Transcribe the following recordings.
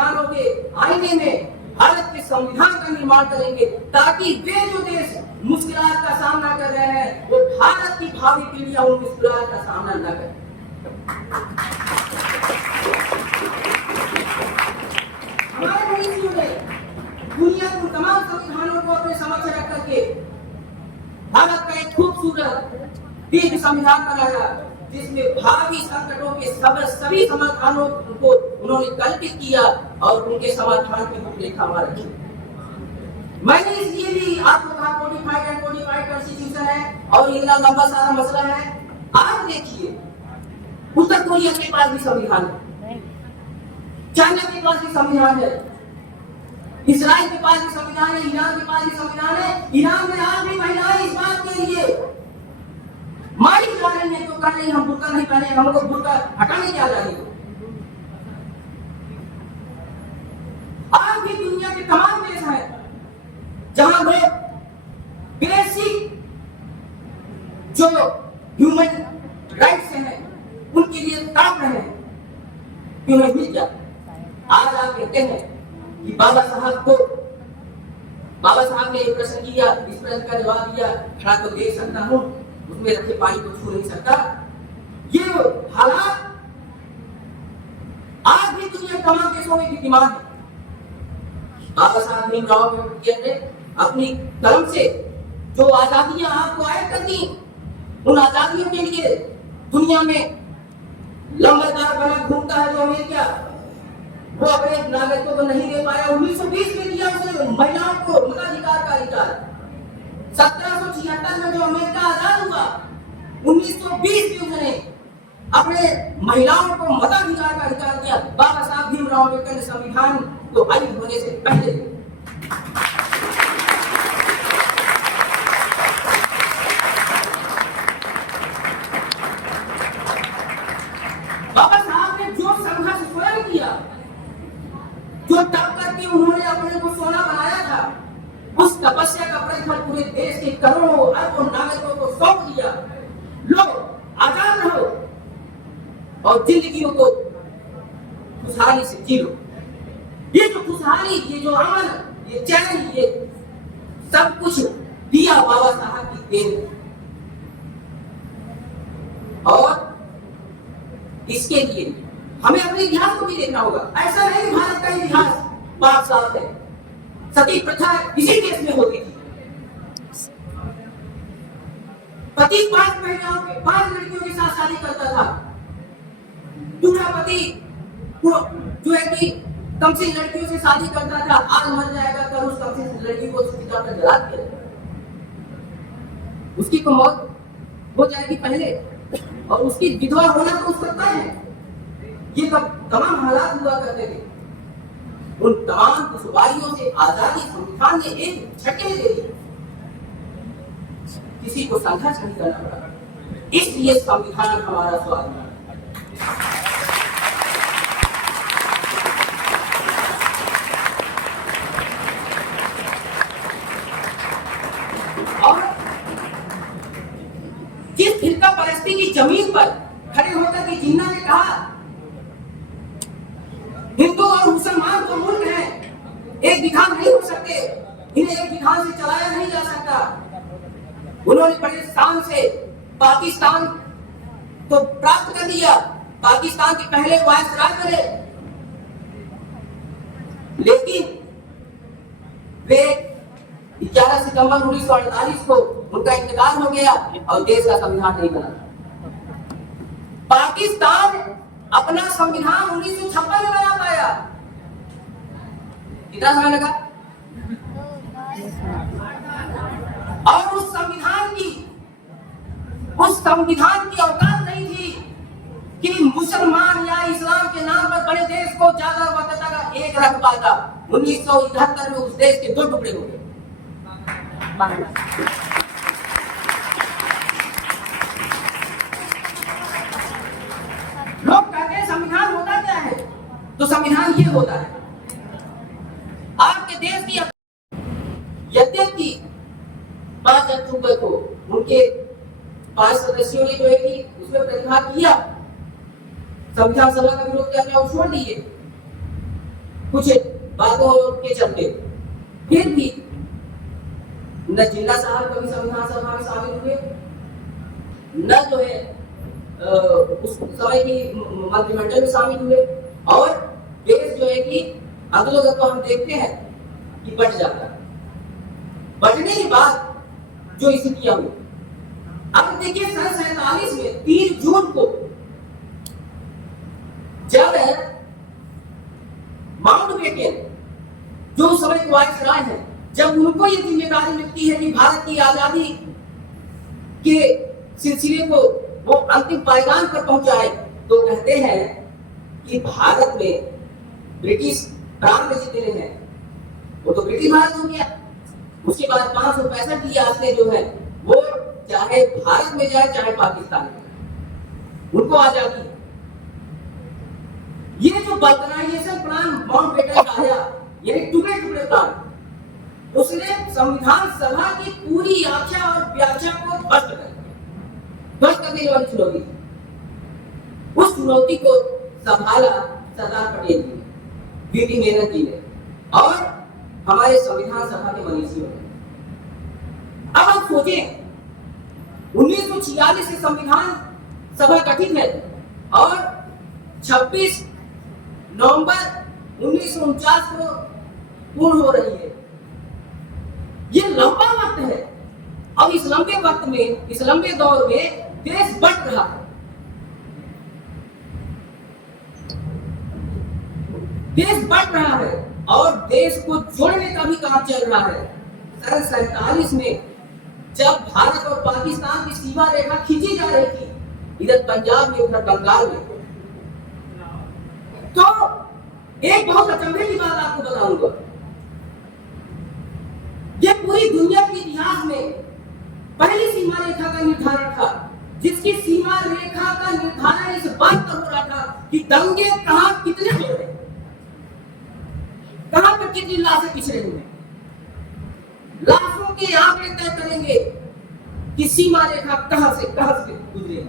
संविधानों के आईने में भारत के संविधान का निर्माण करेंगे, ताकि वे जो देश मुश्किलात का सामना कर रहे हैं वो भारत की भावी पीढ़ियां उन मुश्किलात का सामना न करें। हमारे मनीषियों ने दुनिया के तमाम संविधानों को अपने समक्ष रख करके भारत का एक खूबसूरत दिव्य संविधान बनाया, जिसमें भावी संकटों के सभी समाधानों को उन्होंने कल्पित किया और उनके समाधान की रूपरेखा रखी। मैंने इसलिए भी आपको कहा कोडिफाइड कॉन्स्टिट्यूशन है और इतना लंबा सारा मसला है। आप देखिए, उत्तर कोरिया के पास भी संविधान है, चाइना के पास भी संविधान है, इजराइल के पास भी संविधान है, ईरान के पास भी संविधान है। ईरान में आज भी महिलाएं इस बात के लिए मारी जा रही है, तो कर नहीं, हम बुर्का नहीं पहने, हमको बुर्का हटाने की आजादी दो। आज भी दुनिया के तमाम देश हैं जहां लोग बेसिक जो ह्यूमन राइट्स हैं उनके लिए तड़प रहे हैं, क्यों नहीं मिल जाए। आज आप कहते हैं कि बाबा साहब ने एक प्रश्न किया, इस प्रश्न का जवाब दिया, खड़ा तो दे सकता हूं, उसमें रखे पानी को छू नहीं सकता। ये हालात आज भी दुनिया के तमाम देशों में विद्यमान है। बाबा साहब भीमराव अम्बेडकर ने अपनी कलम से जो आजादियां आपको आयत कर दी, उन आजादियों के लिए दुनिया में लंबरदार बना घूमता है जो अमेरिका, वो अपने नागरिकों को नहीं दे पाया। 1920 में दिया उसे महिलाओं को मताधिकार का अधिकार। 1776 में जो अमेरिका आजाद हुआ, 1920 में उसने अपने महिलाओं को मताधिकार का अधिकार दिया। बाबा साहब भीमराव अम्बेडकर ने संविधान को पारित होने से पहले बाबा साहब ने जो संघर्ष स्वयं किया, जो तप करके उन्होंने अपने को सोना बनाया था, उस तपस्या का प्रतिफल पूरे देश के करोड़ों अरबों नागरिकों को सौंप दिया। लोग आजाद रहो और जिंदगियों को खुशहाली से जी लो। ये जो खुशहाली, ये जो अमन, ये चैन, ये सब कुछ दिया बाबा साहब की देन। और इसके लिए हमें अपने इतिहास को भी देखना होगा। ऐसा नहीं भारत का इतिहास 5 साल है, सती प्रथा इसी देश में होती थी। पति 5 लड़कियों के साथ शादी करता था। दूसरा पति जो है कि कम से लड़कियों से शादी करता था, आज मर जाएगा, कल उस कम से लड़की को चिता पर जला दिया, उसकी तो मौत हो जाएगी पहले, और उसकी विधवा होना तो उसका तय है। ये तमाम हालात हुआ करते थे। उन तमाम दुश्वारियों से आजादी संविधान ने एक झटके में दे दी। किसी को संघर्ष नहीं करना पड़ा, इसलिए संविधान हमारा स्वाभिमान है। और जिस फिरका परस्ती की जमीन पर खड़े होकर के जिन्ना ने कहा हिंदू और मुसलमान तो मुल्क हैं, एक विधान नहीं हो सकते, इन्हें एक विधान से चलाया नहीं जा सकता। उन्होंने बड़े शान से पाकिस्तान तो प्राप्त कर लिया, पाकिस्तान के पहले वायसराय बने, लेकिन वे 11 सितंबर 1948 को उनका इंतकाल हो गया और देश का संविधान नहीं बना। पाकिस्तान अपना संविधान 1956 में बना पाया। कितना समय लगा? और उस संविधान की औकात नहीं थी कि मुसलमान या इस्लाम के नाम पर बड़े देश को ज्यादा वतन का एक रख पाता। 1971 में उस देश के 2 टुकड़े हो गए। लोग कहते हैं संविधान होता क्या है, तो संविधान ये होता है आपके देश की यद्यपि 5 अक्टूबर को उनके 5 सदस्यों ने जो है कि उसमें प्रतिभाग किया, संविधान सभा का विरोध करना और छोड़ दिए, कुछ बातों के चलते फिर भी न जिन्ना साहब कभी संविधान सभा में शामिल हुए, न जो है उस समय की मंत्रिमंडल में शामिल हुए, और देश जो है कि अगले को हम देखते हैं कि बढ़ जाता है। बढ़ने के बाद जो स्थितियां हुई, अब देखिए सन 47 में 3 जून को जब माउंटबेटन जो उस समय के वायसराय हैं, जब उनको ये जिम्मेदारी मिलती है कि भारत की आजादी के सिलसिले को वो अंतिम पायदान पर पहुंचाए, तो कहते हैं कि भारत में ब्रिटिश प्राण में जितने हैं वो तो ब्रिटिश भारत हो गया। उसके बाद 565 की यादें जो है वो चाहे भारत में जाए चाहे पाकिस्तान में, उनको आजादी। ये जो बल्कनाइजेशन प्लान माउंटबेटन का आया, यानी टुकड़े टुकड़े प्लान, उसने संविधान सभा की पूरी आख्या और व्याख्या को ध्वस्त करने वाली चुनौती थी। उस चुनौती को संभाला सरदार पटेल जी ने, बीबी मेनन जी ने और हमारे संविधान सभा के मनीषियों ने। अब आप सोचें, 1946 से संविधान सभा गठित है और 26 नवंबर 1949 को पूर्ण हो रही है। ये लंबा वक्त है और इस लंबे वक्त में, इस लंबे दौर में देश बढ़ रहा है। देश बढ़ रहा है और देश को जोड़ने का भी काम चल रहा है। सन 47 में जब भारत और पाकिस्तान की सीमा रेखा खींची जा रही थी, इधर पंजाब में उधर बंगाल में, तो एक बहुत अचंभे की बात आपको बताऊंगा। ये पूरी दुनिया के इतिहास में पहली सीमा रेखा का निर्धारण था, जिसकी सीमा रेखा का निर्धारण इस बात पर हो रहा था कि दंगे कहां कितने हो रहे, कहां पर कितनी लाशें पिछड़े हुए, लाखों के आंकड़े तय करेंगे कि सीमा रेखा कहां से गुजरेगी।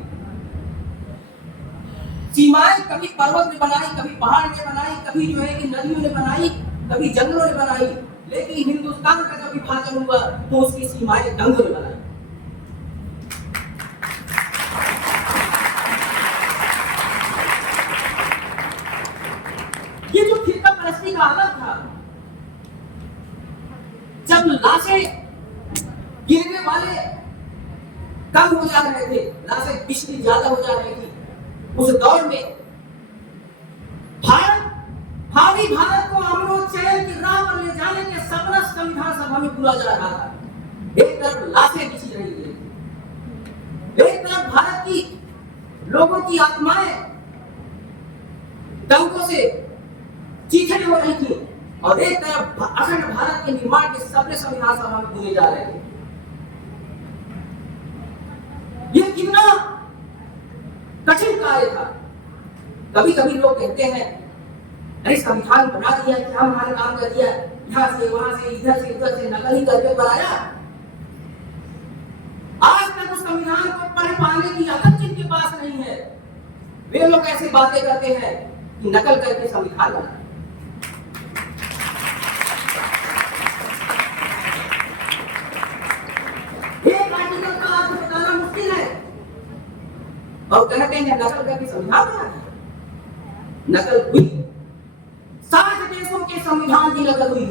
सीमाएं कभी पर्वत ने बनाई, कभी पहाड़ ने बनाई, कभी जो है कि नदियों ने बनाई, कभी जंगलों ने बनाई, लेकिन हिंदुस्तान का जब विभाजन हुआ तो उसकी सीमाएं दंगों ने बनाई। ये जो फिरका परस्ती का हालत था, जब लाशें गिरने वाले कम हो जा रहे थे, लाशें पिछली ज्यादा हो जा रही थी, उस दौर में भावी भारत को अमरोचयन की राह पर ले जाने के सपना संविधान सभा में पूरा जा रहा था। एक तरफ लाशें बिछी रही थी, एक तरफ भारत की लोगों की आत्माएं दंगों से चीखने हो रही थी, और एक तरफ अखंड भारत के निर्माण के सपने संविधान सभा में पूरे जा रहे थे। ये कितना कठिन कार्य था। कभी कभी लोग कहते हैं, अरे संविधान बना दिया, क्या हमारा काम कर दिया, यहां से वहां से इधर से नकल ही करके बनाया। आज तक उस संविधान को पढ़ पाने की अकल जिनके पास नहीं है, वे लोग ऐसी बातें करते हैं कि नकल करके संविधान बना। एक आर्टिकल का आपको बताना मुश्किल है और कहते हैं नकल करके संविधान बना दिया। नकल हुई, 60 देशों के संविधान की नकल हुई है।